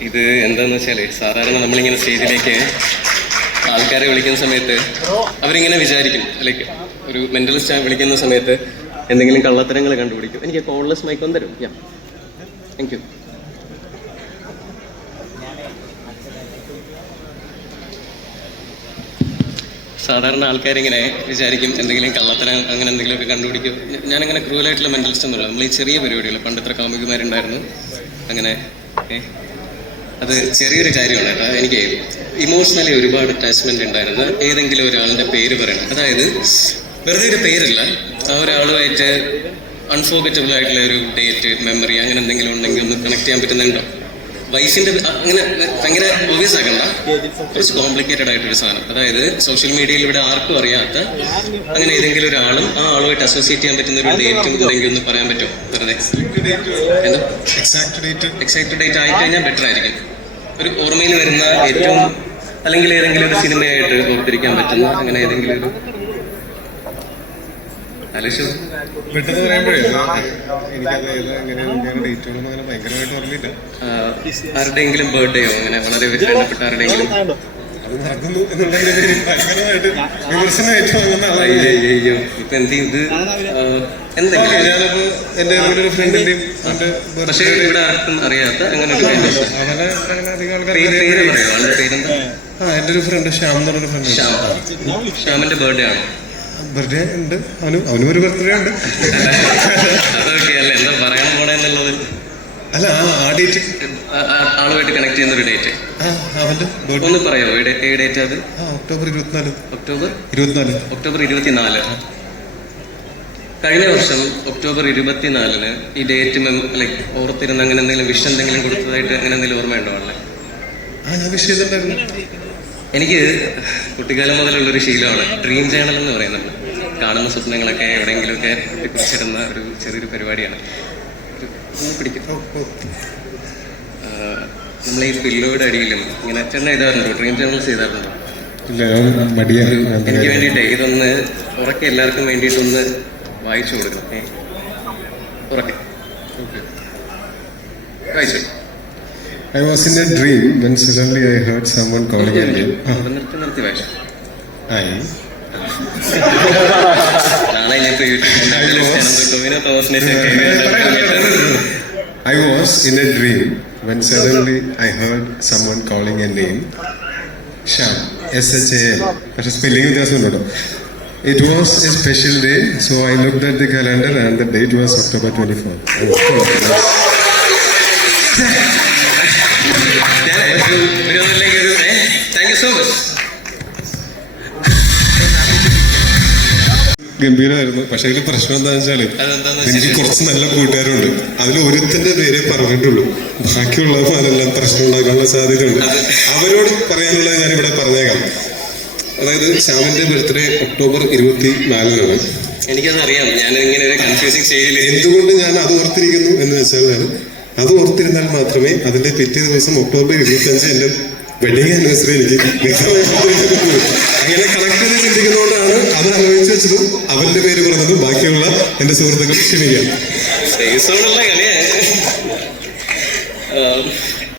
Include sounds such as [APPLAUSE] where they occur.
ഇത് എന്താന്ന് വെച്ചാൽ സാധാരണ നമ്മളിങ്ങനെ സ്റ്റേജിലേക്ക് ആൾക്കാരെ വിളിക്കുന്ന സമയത്ത് അവരിങ്ങനെ വിചാരിക്കും. ലൈക്ക് ഒരു മെന്റലിസ്റ്റ് വിളിക്കുന്ന സമയത്ത് എന്തെങ്കിലും കള്ളത്തരങ്ങൾ കണ്ടുപിടിക്കും. എനിക്ക് കോൾലെസ് മൈക്ക് ഒന്ന് തരും. ഞാൻ താങ്ക് യു സാധാരണ ആൾക്കാരിങ്ങനെ വിചാരിക്കും എന്തെങ്കിലും കള്ളത്തരം അങ്ങനെ എന്തെങ്കിലുമൊക്കെ കണ്ടുപിടിക്കും. ഞാനങ്ങനെ ക്രൂവലായിട്ടുള്ള മെന്റലിസ്റ്റ് ഒന്നുമില്ല. നമ്മൾ ഈ ചെറിയ പരിപാടികൾ പണ്ടത്ര കാമുകിമാരുണ്ടായിരുന്നു. അങ്ങനെ ഏ, അത് ചെറിയൊരു കാര്യമാണ്. കേട്ടോ എനിക്ക് ഇമോഷണലി ഒരുപാട് അറ്റാച്ച്മെന്റ് ഉണ്ടായിരുന്നു ഏതെങ്കിലും ഒരാളുടെ പേര് പറയണം. അതായത് വെറുതെ ഒരു പേരല്ല. ആ ഒരാളുമായിട്ട് അൺഫോർഗറ്റബിൾ ആയിട്ടുള്ള ഒരു ഡേറ്റ് മെമ്മറി അങ്ങനെ എന്തെങ്കിലും ഉണ്ടെങ്കിൽ ഒന്ന് കണക്ട് ചെയ്യാൻ പറ്റുന്നുണ്ടോ? വൈഫിന്റെ അങ്ങനെ ഭയങ്കര ഒബിയസ് ആക്കണ്ട. കുറച്ച് കോംപ്ലിക്കേറ്റഡ് ആയിട്ടൊരു സാധനം. അതായത് സോഷ്യൽ മീഡിയയിൽ ഇവിടെ ആർക്കും അറിയാത്ത അങ്ങനെ ഏതെങ്കിലും ഒരാളും ആ ആളുമായിട്ട് അസോസിയേറ്റ് ചെയ്യാൻ പറ്റുന്ന ഒരു ഡേറ്റും ഉണ്ടെങ്കിൽ ഒന്ന് പറയാൻ പറ്റുമോ? വെറുതെ. എന്താ? എക്സാക്ട് ഡേറ്റ് എക്സാക്ട് ഡേറ്റ് ആയി കഴിഞ്ഞാൽ ബെറ്റർ ആയിരിക്കും. ഒരു ഓർമ്മയിൽ വരുന്ന ഏറ്റവും അല്ലെങ്കിൽ ഏതെങ്കിലും ഒരു സിനിമയായിട്ട് ഓർത്തിരിക്കാൻ പറ്റുന്ന അങ്ങനെ ഏതെങ്കിലും ഒരു പെട്ടെന്ന് പറയുമ്പോഴേ എനിക്കത് ഏത് എങ്ങനെയാണ് ഡേറ്റുകളൊന്നും അങ്ങനെ ഭയങ്കരമായിട്ട് ഓർമ്മയില്ല ആരുടെയെങ്കിലും ബർത്ത്ഡേയോ അങ്ങനെ വളരെ വേണ്ടപ്പെട്ട ആരുടെയെങ്കിലും പക്ഷേ ഇവിടെ ആർക്കും അറിയാത്ത അങ്ങനെ ഒരു എന്റെ ഒരു ഫ്രണ്ട് ശ്യാം എന്ന് പറഞ്ഞൊരു ഫ്രണ്ട് ശ്യാമിന്റെ ബർത്ത്ഡേ ആണ്. ബർത്ത്ഡേ ഉണ്ട്. അവനും അവനും ഒരു ബർത്ത്ഡേ ഉണ്ട്. അതൊക്കെ അല്ല? എന്താ അല്ല ആ ഡേറ്റ് ആളുമായിട്ട് കണക്ട് ചെയ്യുന്ന ഒരു ഡേറ്റ് അവന്റെ ഒന്ന് പറയാമോ ഏ ഡേറ്റ് അത്? ഒക്ടോബർ ഇരുപത്തിനാല്. ഒക്ടോബർ ഇരുപത്തിനാല്. ഒക്ടോബർ ഇരുപത്തിനാല്. കഴിഞ്ഞ വർഷം ഒക്ടോബർ ഇരുപത്തിനാലിന് ഈ ഡേറ്റ് ലൈക്ക് ഓർത്തിരുന്ന അങ്ങനെ എന്തെങ്കിലും വിഷ് എന്തെങ്കിലും കൊടുത്തതായിട്ട് അങ്ങനെ എന്തെങ്കിലും ഓർമ്മയുണ്ടോ ആളെ ആ ഞാൻ വിഷ് ചെയ്തിട്ടുണ്ടായിരുന്നു. എനിക്ക് കുട്ടിക്കാലം മുതലുള്ളൊരു ശീലമാണ്. ഡ്രീം ജേണൽ എന്ന് പറയുന്നത്. കാണുന്ന സ്വപ്നങ്ങളൊക്കെ എവിടെയെങ്കിലുമൊക്കെ കുറിച്ചിടുന്ന ഒരു ചെറിയൊരു പരിപാടിയാണ്. പിടിക്കും. നമ്മൾ ഈ പില്ലോയുടെ അടിയിലും ഇങ്ങനെ ചേട്ടൻ എഴുതാറുണ്ടോ ഡ്രീം ജേണൽസ് ചെയ്താറുണ്ടോ എനിക്ക് വേണ്ടിയിട്ടേ ഇതൊന്ന് ഉറക്കെ എല്ലാവർക്കും വേണ്ടിയിട്ടൊന്ന് വായിച്ചു കൊടുക്കണം. ഏ? ഉറക്കെ. വായിച്ചു? I was in a dream when suddenly I heard someone calling my name. I, [LAUGHS] നാളെ ഇനിയിപ്പോ യൂട്യൂബിൽ ടൊവിനോ തോമസിനെ [LAUGHS] I was in a dream when suddenly I heard someone calling a name. Sham. S H A M. പക്ഷെ spelling വ്യത്യാസമുണ്ടോ it was a special day so I look at the calendar and the date was October twenty four thank you so much ഗംഭീരമായിരുന്നു പക്ഷെ അതിൽ പ്രശ്നം എന്താണെന്ന് വെച്ചാൽ എനിക്ക് കുറച്ച് നല്ല കൂട്ടുകാരുണ്ട്. അതിൽ ഒരുത്തിന്റെ പേരെ പറഞ്ഞിട്ടുള്ളൂ. ബാക്കിയുള്ള അതെല്ലാം പ്രശ്നം ഉണ്ടാക്കാനുള്ള സാധ്യതയുണ്ട്. അവരോട് പറയാനുള്ളത് ഞാൻ ഇവിടെ പറഞ്ഞേക്കാം. അതായത് ശ്യാമിന്റെ ബർത്ത്ഡേ ഒക്ടോബർ ഇരുപത്തി നാലിനാണ് എനിക്കതറിയാം. ഞാൻ ഇങ്ങനെ ഒരു കൺഫ്യൂസിങ് ചെയ്യില്ല എന്തുകൊണ്ട് ഞാൻ അത് ഓർത്തിരിക്കുന്നു എന്ന് വെച്ചാൽ അത് ഓർത്തിരുന്നാൽ മാത്രമേ അതിന്റെ പിറ്റേ ദിവസം ഒക്ടോബർ ഇരുപത്തി അഞ്ച് എന്റെ വെഡിങ് ആനിവേഴ്സറി എനിക്ക് അങ്ങനെ കണക്ട് ചെയ്ത് ചിന്തിക്കുന്നതുകൊണ്ടാണ് അത് ആലോചിച്ച് വെച്ചതും അവന്റെ പേര് പറഞ്ഞതും ബാക്കിയുള്ള എന്റെ സുഹൃത്തുക്കൾ ക്ഷമിക്കാം